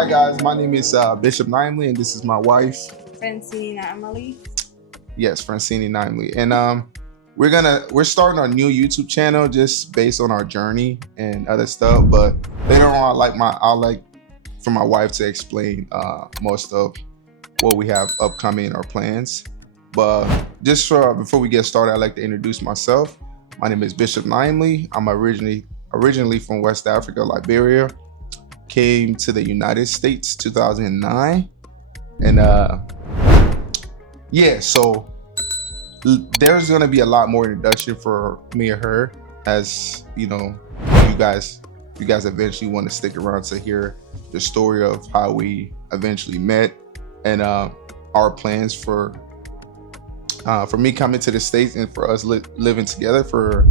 Hi guys, my name is Bishop Nimely, and this is my wife. Francine Emily. Yes, Francini Nimely, and we're starting our new YouTube channel just based on our journey and other stuff. But later on, I like for my wife to explain most of what we have upcoming in our plans. But just before we get started, I'd like to introduce myself. My name is Bishop Nimely. I'm originally from West Africa, Liberia. Came to the United States 2009, and so there's gonna be a lot more introduction for me and her, as you guys eventually want to stick around to hear the story of how we eventually met, and our plans for me coming to the States and for us living together for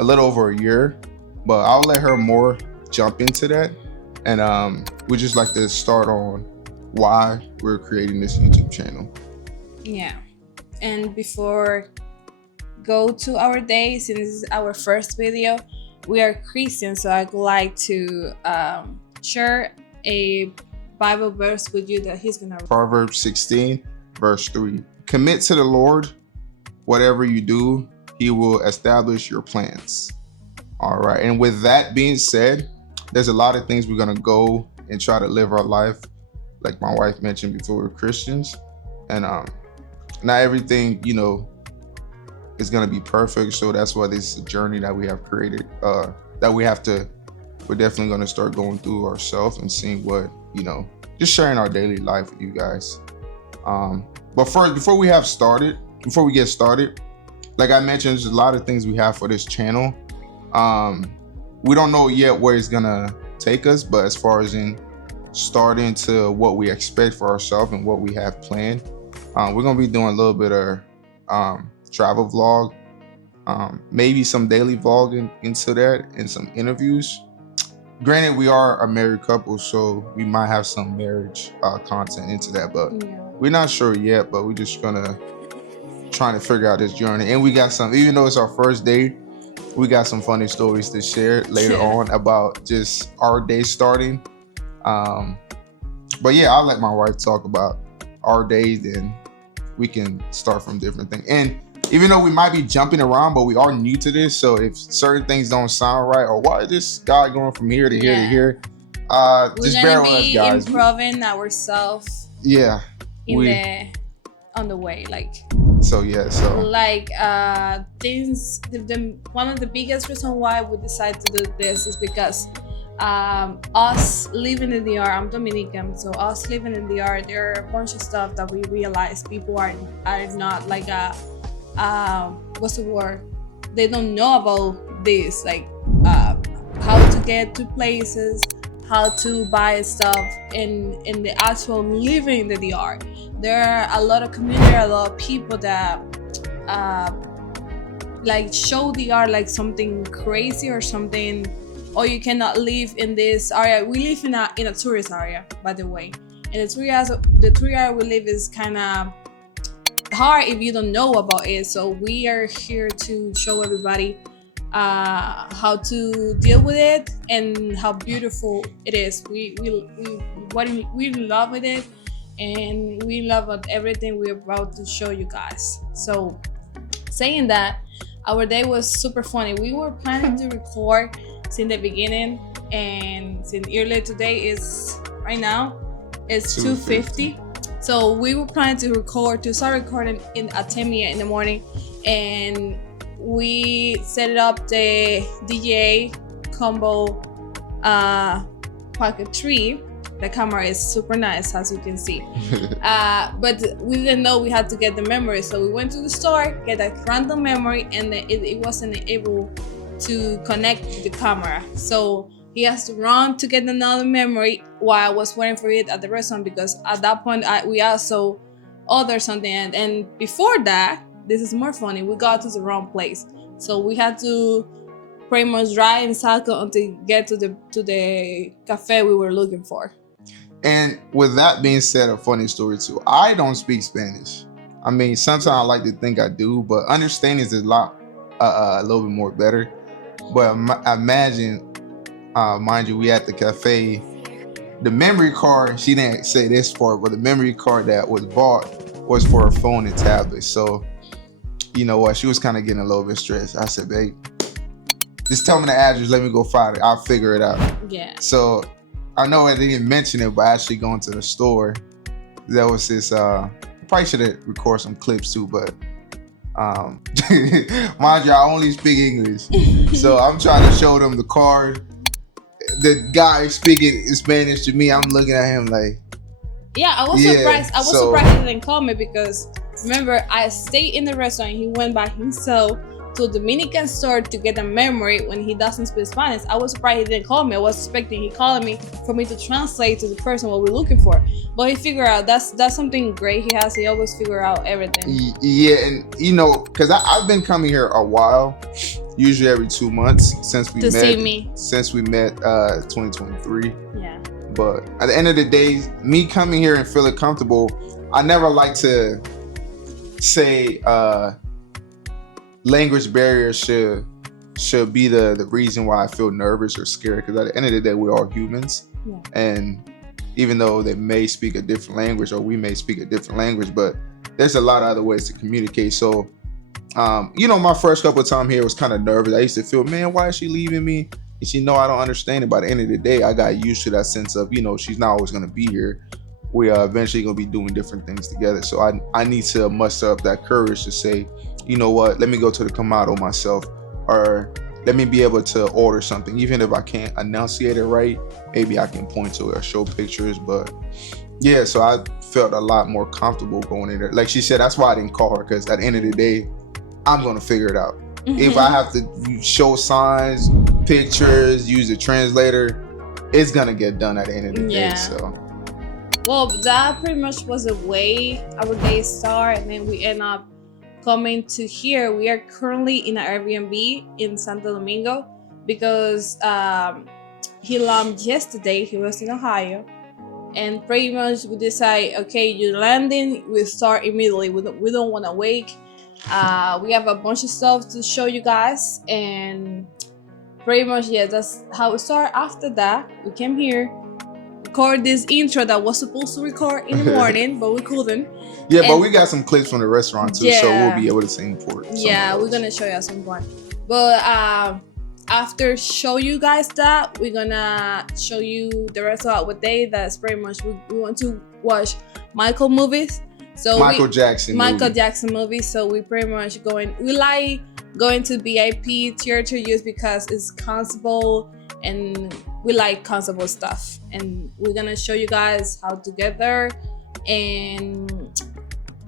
a little over a year. But I'll let her more jump into that. And we just like to start on why we're creating this YouTube channel. Yeah. And before go to our day, since this is our first video, we are Christians, so I'd like to share a Bible verse with you that he's gonna. Proverbs 16, verse 3. Commit to the Lord whatever you do, He will establish your plans. All right. And with that being said, there's a lot of things we're gonna go and try to live our life, like my wife mentioned before, we're Christians, and not everything is gonna be perfect. So that's why this is a journey that we have created, that we're definitely gonna start going through ourselves and seeing what just sharing our daily life with you guys. But first, before we get started, like I mentioned, there's a lot of things we have for this channel. We don't know yet where it's gonna take us, but as far as in starting to what we expect for ourselves and what we have planned, we're gonna be doing a little bit of travel vlog, maybe some daily vlogging into that, and some interviews. Granted, we are a married couple, so we might have some marriage content into that, but we're not sure yet. But we're just gonna trying to figure out this journey, and we got some. Even though it's our first day, we got some funny stories to share later on about just our day starting. But yeah, I'll let my wife talk about our days, and we can start from different things. And even though we might be jumping around, but we are new to this, so if certain things don't sound right, or why is this guy going from here to here to here, just bear with us, guys. We're gonna be improving ourselves. Yeah. On the way, things. One of the biggest reasons why we decided to do this is because us living in the R, I'm Dominican, so us living in the R, there are a bunch of stuff that we realize people are not like what's the word? They don't know about this, how to get to places, how to buy stuff in the actual living in the DR. There are a lot of community, a lot of people that show the art like something crazy or something, or you cannot live in this area. We live in a tourist area, by the way, and the tourist area we live is kind of hard if you don't know about it. So we are here to show everybody how to deal with it and how beautiful it is. We love it, and we love everything we're about to show you guys. So saying that, our day was super funny. We were planning to record since the beginning, and since earlier today is right now it's 2:50. So we were planning to start recording at 10 a.m. in the morning, and we set up the DJI combo Pocket 3. The camera is super nice, as you can see. But we didn't know we had to get the memory, so we went to the store, get a random memory, and it wasn't able to connect the camera. So he has to run to get another memory while I was waiting for it at the restaurant, because at that point we also ordered something. And before that, this is more funny, we got to the wrong place. So we had to pretty much drive in circle until get to the cafe we were looking for. And with that being said, a funny story too. I don't speak Spanish. I mean, sometimes I like to think I do, but understanding is a little bit more better. But imagine, mind you, we at the cafe The memory card, she didn't say this for it, but the memory card that was bought was for her phone and tablet. So, you know what? She was kind of getting a little bit stressed. I said, babe, just tell me the address. Let me go find it. I'll figure it out. Yeah. So I know I didn't mention it, but actually going to the store, there was this, probably should have recorded some clips too, but mind you, I only speak English. So I'm trying to show them the card. The guy speaking Spanish to me, I'm looking at him like, yeah, I was surprised. I was surprised he didn't call me because remember, I stayed in the restaurant. He went by himself to a Dominican store to get a memory when he doesn't speak Spanish. I was surprised he didn't call me. I was expecting he calling me for me to translate to the person what we're looking for. But he figured out that's something great he has. He always figure out everything. Yeah, and you know, because I've been coming here a while, usually every 2 months since we met. See me. Since we met 2023. Yeah. But at the end of the day, me coming here and feeling comfortable, I never like to say language barriers should be the reason why I feel nervous or scared. Because at the end of the day, we're all humans, Yeah. and even though they may speak a different language or we may speak a different language, but there's a lot of other ways to communicate. So, you know, my first couple of times here was kind of nervous. I used to feel, man, why is she leaving me? And she know I don't understand it. By the end of the day, I got used to that sense of, you know, she's not always going to be here. We are eventually going to be doing different things together. So I need to muster up that courage to say, you know what, let me go to the Kamado myself, or let me be able to order something. Even if I can't enunciate it right, maybe I can point to it or show pictures. But yeah, so I felt a lot more comfortable going in there. Like she said, that's why I didn't call her, because at the end of the day, I'm going to figure it out. Mm-hmm. If I have to show signs, pictures, use a translator, it's going to get done at the end of the day. So. Well, that pretty much was the way our day started, and then we end up coming to here. We are currently in an Airbnb in Santo Domingo because he landed yesterday. He was in Ohio, and pretty much we decide, okay, you're landing, we start immediately. We don't want to wait. We have a bunch of stuff to show you guys, and pretty much, yeah, that's how we start. After that, we came here, record this intro that was supposed to record in the morning, but we couldn't. Yeah, but we got some clips from the restaurant too, so we'll be able to sing for it. Yeah, we're gonna show you at some point. But after show you guys that, we're gonna show you the rest of our day. That's pretty much we want to watch Michael movies. So Michael Jackson movies. So we pretty much we like going to VIP theater just because it's comfortable and we like comfortable stuff. And we're gonna show you guys how to get there and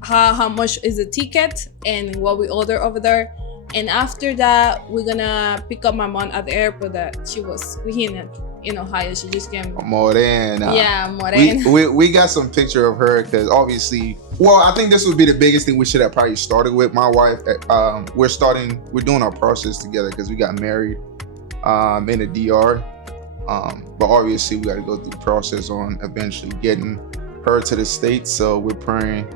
how much is the ticket and what we order over there. And after that, we're gonna pick up my mom at the airport that she was in Ohio. She just came. Morena. Yeah, Morena. We got some picture of her because obviously, well, I think this would be the biggest thing we should have probably started with. My wife, we're doing our process together because we got married in the DR. But obviously we got to go through the process on eventually getting her to the States. So we're praying,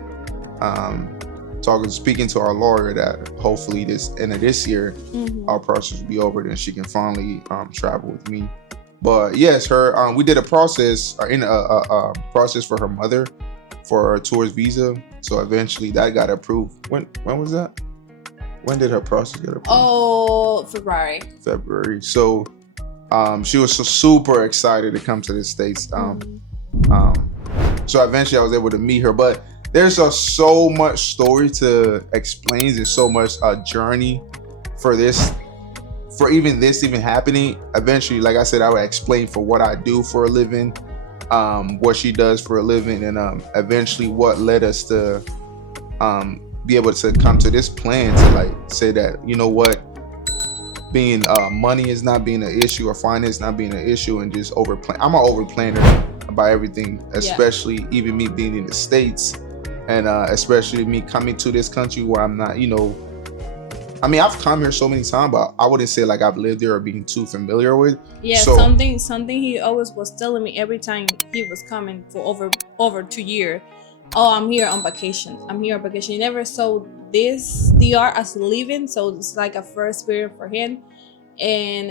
speaking to our lawyer that hopefully this end of this year, our process will be over, then she can finally travel with me. But yes, her we did a process process for her mother for a tourist visa. So eventually that got approved. When was that? When did her process get approved? Oh, February. So she was so super excited to come to the States. So eventually I was able to meet her. But there's so much story to explain. There's so much journey for this. For even happening, eventually, like I said, I would explain for what I do for a living, what she does for a living, and eventually what led us to be able to come to this plan to like say that, you know what, being money is not being an issue or finance not being an issue, and just overplan. I'm an overplanner about everything, especially even me being in the States, and especially me coming to this country where I'm not, I mean, I've come here so many times, but I wouldn't say like I've lived there or being too familiar with. Yeah, so, something he always was telling me every time he was coming for over 2 years. Oh, I'm here on vacation. He never saw this DR as living, so it's like a first experience for him. And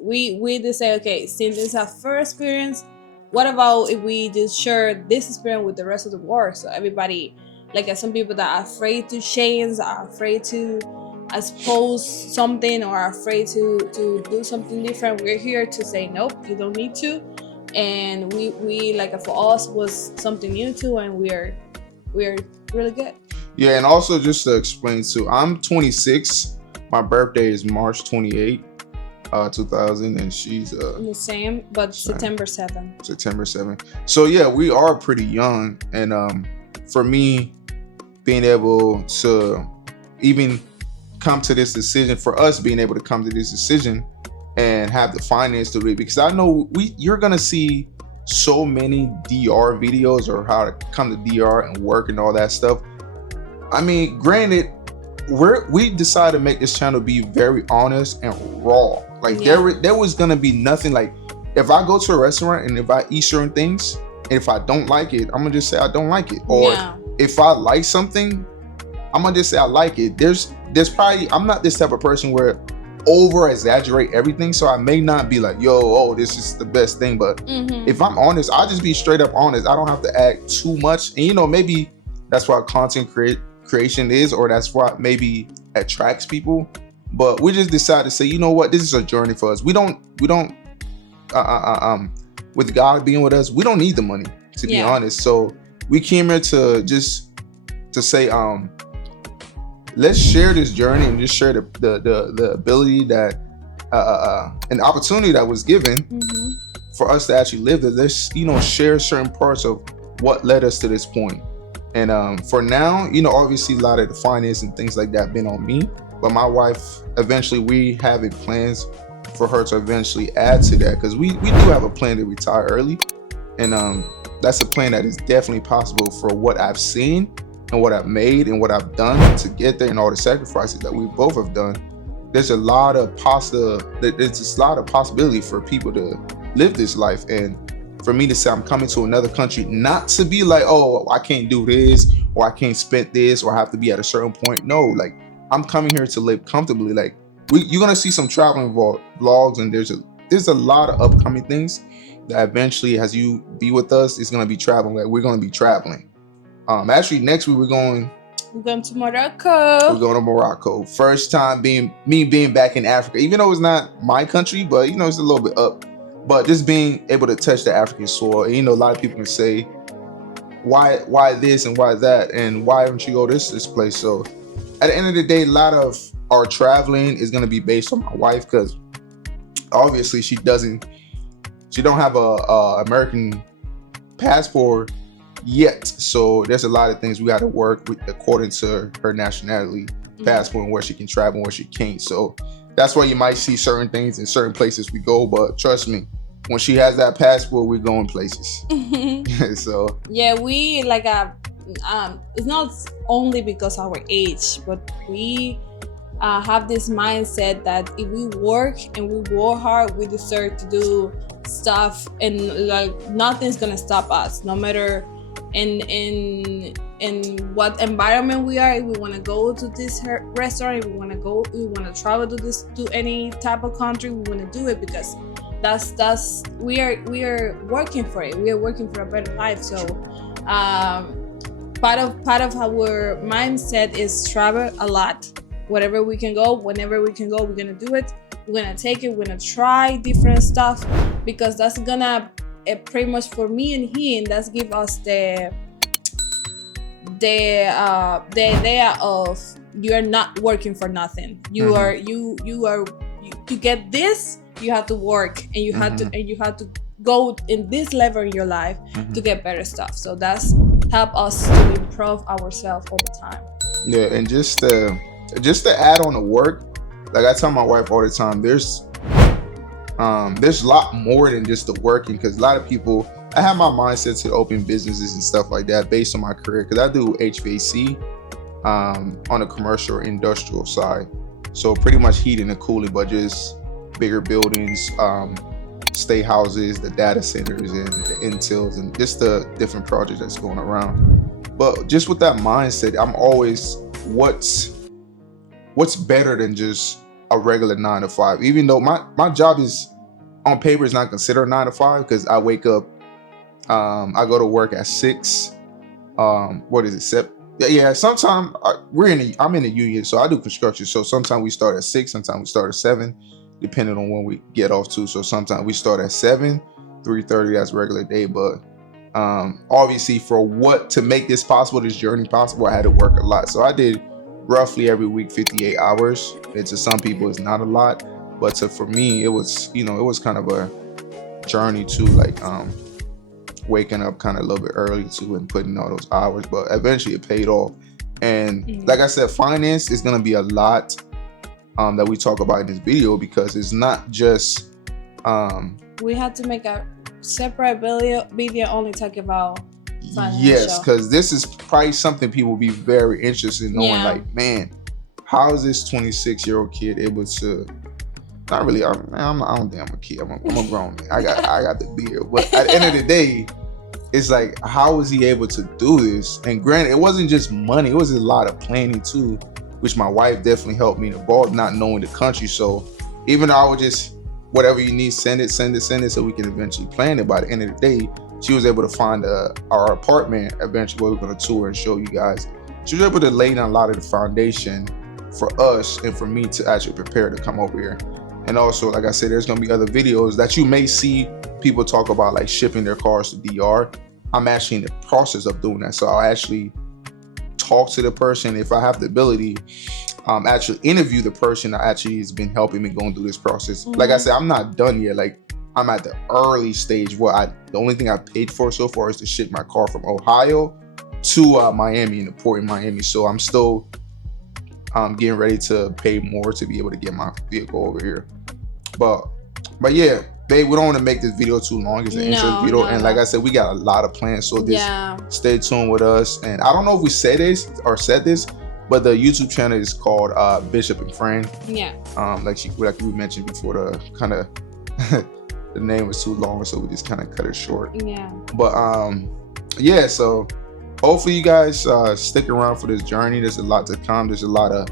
we just say, okay, since it's a first experience, what about if we just share this experience with the rest of the world? So everybody, like some people that are afraid to change, are afraid to expose something, or are afraid to do something different. We're here to say nope, you don't need to. And we like for us was something new too, and we're really good. Yeah, and also just to explain too, I'm 26. My birthday is March 28, 2000, and she's The same, but same. September 7. September 7th. So yeah, we are pretty young, and for me, being able to even come to this decision, for us being able to come to this decision and have the finance to do it, because I know you're gonna see so many DR videos or how to come to DR and work and all that stuff. I mean, granted, we decided to make this channel be very honest and raw. Like there was gonna be nothing like, if I go to a restaurant and if I eat certain things and if I don't like it, I'm gonna just say I don't like it. Or if I like something, I'm gonna just say I like it. There's probably, I'm not this type of person where over exaggerate everything, so I may not be like, oh, this is the best thing, but if I'm honest, I'll just be straight up honest. I don't have to act too much. And maybe that's what content creation is, or that's what maybe attracts people. But we just decided to say, you know what, this is a journey for us. We don't with God being with us, we don't need the money, to be honest. So we came here to say, let's share this journey and just share the ability that an opportunity that was given for us to actually live this. Let's share certain parts of what led us to this point. And for now, obviously a lot of the finance and things like that been on me, but my wife, eventually we have plans for her to eventually add to that, because we do have a plan to retire early, and that's a plan that is definitely possible for what I've seen and what I've made and what I've done to get there, and all the sacrifices that we both have done. There's a lot of possibility for people to live this life. And for me to say I'm coming to another country, not to be like, oh, I can't do this, or I can't spend this, or I have to be at a certain point. No, like, I'm coming here to live comfortably. Like, you're gonna see some traveling vlogs, and there's a lot of upcoming things that eventually, as you be with us, it's gonna be traveling. Like, we're gonna be traveling. Actually, next week we're going to Morocco. We're going to Morocco. First time being back in Africa, even though it's not my country, but it's a little bit up. But just being able to touch the African soil, and a lot of people can say, why this and why that, and why don't you go this place? So at the end of the day, a lot of our traveling is going to be based on my wife, because obviously she don't have a American passport yet. So there's a lot of things we got to work with according to her nationality passport, and where she can travel and where she can't. So that's why you might see certain things in certain places we go, but trust me, when she has that passport, we're going places. So yeah, we like it's not only because of our age, but we have this mindset that if we work and we work hard, we deserve to do stuff, and like nothing's gonna stop us, no matter in what environment we are. If we want to go to this restaurant, if we want to travel to any type of country, we want to do it, because that's we are working for it. We are working for a better life. So part of our mindset is travel a lot. Wherever we can go, whenever we can go, we're gonna do it. We're gonna take it. We're gonna try different stuff, because that's gonna pretty much for me and him, that's give us the idea of you're not working for nothing. You are to get this, you have to work, and you have to go in this level in your life to get better stuff. So that's help us to improve ourselves all the time. Yeah, and just to add on the work, like I tell my wife all the time, there's a lot more than just the working, because a lot of people, I have my mindset to open businesses and stuff like that based on my career, because I do HVAC on the commercial or industrial side. So pretty much heating and cooling, but just bigger buildings, state houses, the data centers, and the Intels, and just the different projects that's going around. But just with that mindset, I'm always, what's better than just a regular 9 to 5? Even though my job is on paper is not considered 9 to 5, because I wake up I go to work at 6. What is it? Yeah. Sometimes I'm in the union, so I do construction. So sometimes we start at 6, sometimes we start at 7, depending on when we get off too. So sometimes we start at 7, 3:30. That's regular day, but obviously to make this possible, this journey possible, I had to work a lot. So I did roughly every week 58 hours. And to some people, it's not a lot, but for me, it was it was kind of a journey too, like waking up kind of a little bit early too and putting all those hours, but eventually it paid off. And like I said, finance is going to be a lot that we talk about in this video, because it's not just we had to make a separate video only talk about financial. Yes, because this is probably something people will be very interested in knowing. Like, man, how is this 26-year-old kid able to? Not really. I don't think I'm a kid. I'm a grown man. I got the beard. But at the end of the day, it's like, how was he able to do this? And granted, it wasn't just money. It was a lot of planning too, which my wife definitely helped me involved, not knowing the country. So even though I would just, whatever you need, send it, so we can eventually plan it. By the end of the day, she was able to find our apartment eventually where we're going to tour and show you guys. She was able to lay down a lot of the foundation for us and for me to actually prepare to come over here. And also, like I said, there's going to be other videos that you may see people talk about, like shipping their cars to DR. I'm actually in the process of doing that. So I'll actually talk to the person, if I have the ability, actually interview the person that actually has been helping me going through this process. Like I said, I'm not done yet. Like, I'm at the early stage where the only thing I paid for so far is to ship my car from Ohio to Miami, in the port in Miami. So I'm still getting ready to pay more to be able to get my vehicle over here. But yeah, babe, we don't want to make this video too long. It's an intro video. And like I said, we got a lot of plans. So stay tuned with us. And I don't know if we said this, but the YouTube channel is called Bishop and Friend. Yeah. Like we mentioned before, the kind of the name was too long, so we just kind of cut it short. Yeah. But yeah, so hopefully you guys stick around for this journey. There's a lot to come. There's a lot of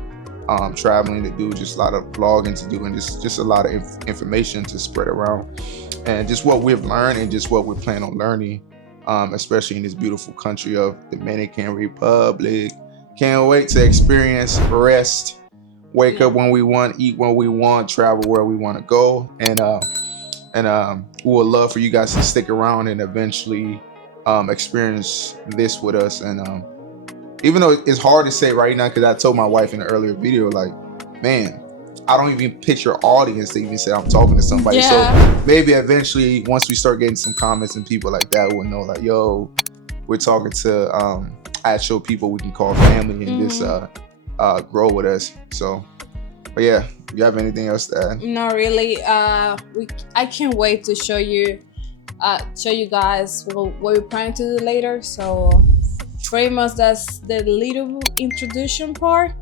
traveling to do, just a lot of vlogging to do, and just a lot of information to spread around, and just what we've learned and just what we plan on learning, especially in this beautiful country of Dominican Republic. Can't wait to experience, rest, wake up when we want, eat when we want, travel where we want to go, and we would love for you guys to stick around and eventually experience this with us. And even though it's hard to say right now, because I told my wife in an earlier video, like, man, I don't even picture audience to even say I'm talking to somebody. Yeah. So maybe eventually, once we start getting some comments and people like that, we'll know, like, yo, we're talking to actual people we can call family and just grow with us. So, but yeah, you have anything else to add? Not really. I can't wait to show you guys what we're planning to do later. So pretty much that's the little introduction part,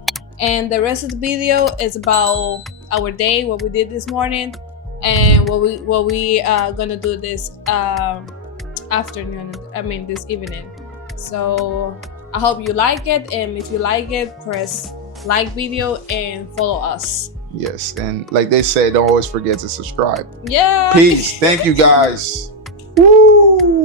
and the rest of the video is about our day, what we did this morning, and what we gonna do this this evening. So I hope you like it, and if you like it, press like video and follow us. Yes, and like they say, don't always forget to subscribe. Yeah. Peace. Thank you guys. Woo.